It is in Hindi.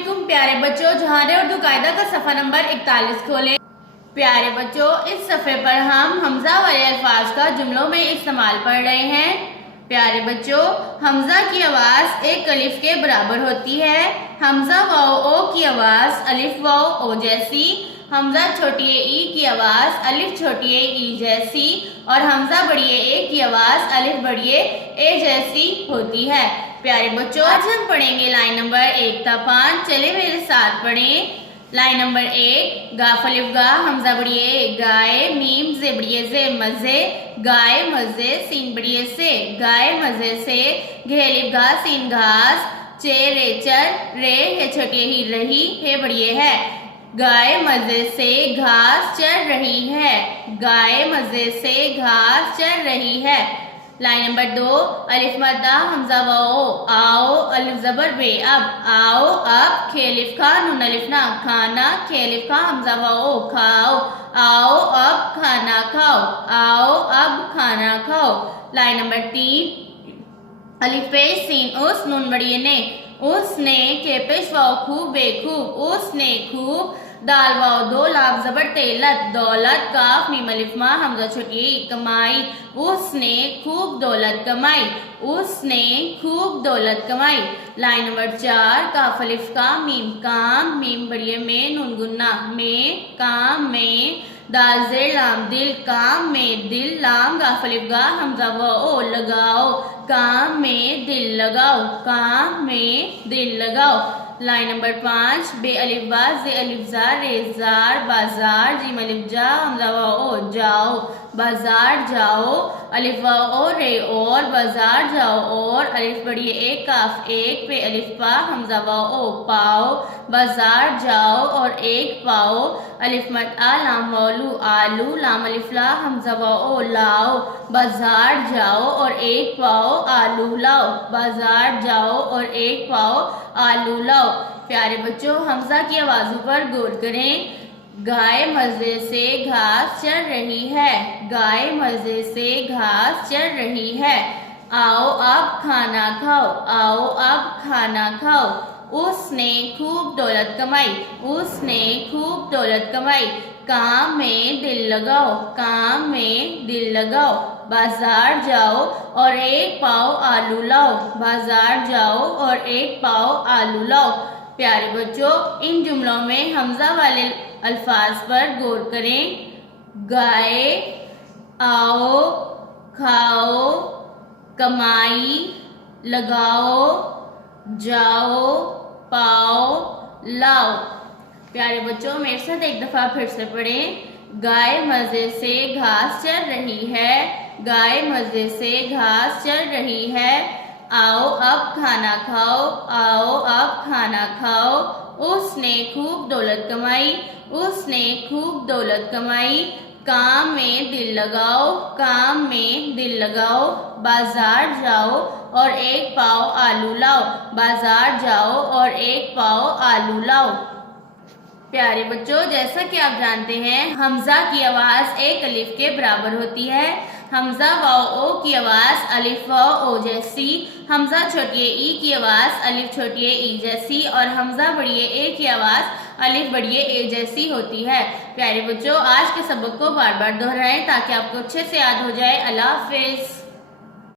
अस्सलामुअलैकुम प्यारे बच्चों, जहारे उर्दू कायदा का सफ़ा नंबर 41 खोलें। प्यारे बच्चों, इस सफ़े पर हम हमजा वाले अल्फाज का जुमलों में इस्तेमाल पढ़ रहे हैं। प्यारे बच्चों, हमजा की आवाज़ एक अलिफ के बराबर होती है। हमजा वाओ ओ की आवाज़ अलिफ वाओ ओ जैसी, हमजा छोटी ई की आवाज़ अलिफ छोटी ई जैसी और हमजा बड़ी ए की आवाज़ अलिफ बड़ी ए जैसी होती है। प्यारे बच्चों, आज हम पढ़ेंगे लाइन नंबर 1 था 5। चले मेरे साथ पढ़ें। लाइन नंबर 1, गाफ अलिफ गा, हमजा बड़ी ए गाय, मीम जे बड़ी ए जे मजे, गाय मजे, सीन बड़ी ए से गाय मजे से, घे अलिफ गा सीन घास, चे रे चर, रे है छोटी ही रही, हे बड़ी ए है, गाय मजे से घास चर रही है, गाय मजे से घास चर रही है। लाइन नंबर 2, अलिफ मद्दा हमजा वाओ आओ, अलिफ जबर बे अब आओ अब, खे अलिफ खा नून अलिफ ना खाना, खे अलिफ खा हमजा वाओ खाओ, आओ अब खाना खाओ, आओ अब खाना खाओ। लाइन नंबर 3, अलिफ पे सीन उस नून बड़ी ने, उसने, के पेश वाओ खूब बेखूब, उसने खूब, दाल वाओ दो लाभ जबर तेलत दौलत, काफ मीम अलिफ मा हमजा छोटी कमाई, उसने खूब दौलत कमाई, उसने खूब दौलत कमाई। लाइन नंबर 4, काफ अलिफ का मीम काम, मीम बड़िए में नून गुन्ना में, काम में, दाल जेर लाम दिल, काम में दिल, लाम गाफ अलिफ गा हमजा वो लगाओ, काम में दिल लगाओ, काम में दिल लगाओ। लाइन नंबर 5, बे अलिफ बा जे अलिफ जा रेजार बाजार, जीम अलिफ जा हमजा ओ जाओ, बाजार जाओ, अलिफ वाओ रे और, बाजार जाओ और, अलिफ बड़ी एक काफ एक, पे अलिफ पा हमजा वाओ पाओ, बाजार जाओ और एक पाओ, अलिफ मद आ लाम वालू आलू, लाम अलिफ ला हमजा वाओ लाओ, बाजार जाओ और एक पाओ आलू लाओ, बाजार जाओ और एक पाओ आलू लाओ। प्यारे बच्चों, हमजा की आवाज़ों पर गौर करें। गाय मजे से घास चर रही है, गाय मजे से घास चर रही है, आओ अब खाना खाओ, आओ अब खाना खाओ, उसने खूब दौलत कमाई, उसने खूब दौलत कमाई, काम में दिल लगाओ, काम में दिल लगाओ, बाजार जाओ और एक पाव आलू लाओ, बाजार जाओ और एक पाव आलू लाओ। प्यारे बच्चों, इन जुमलों में हमजा वाले अल्फाज पर गौर करें। गाय, आओ, खाओ, कमाई, लगाओ, जाओ, पाओ, लाओ। प्यारे बच्चों, मेरे साथ एक दफा फिर से पढ़ें। गाय मजे से घास चर रही है, गाय मजे से घास चर रही है, आओ अब खाना खाओ, आओ अब खाना खाओ, उसने खूब दौलत कमाई, उसने खूब दौलत कमाई, काम में दिल लगाओ, काम में दिल लगाओ, बाजार जाओ और एक पाव आलू लाओ, बाजार जाओ और एक पाव आलू लाओ। प्यारे बच्चों, जैसा कि आप जानते हैं, हमजा की आवाज़ एक अलिफ के बराबर होती है। हमजा वाओ ओ की आवाज़ अलिफ वाओ ओ जैसी, हमजा छोटी ई की आवाज़ अलिफ छोटी ई जैसी और हमजा बड़ी ए की आवाज़ अलिफ बड़ी ए जैसी होती है। प्यारे बच्चों, आज के सबक को बार बार दोहराएं ताकि आपको अच्छे से याद हो जाए। अल्लाह हाफिज़।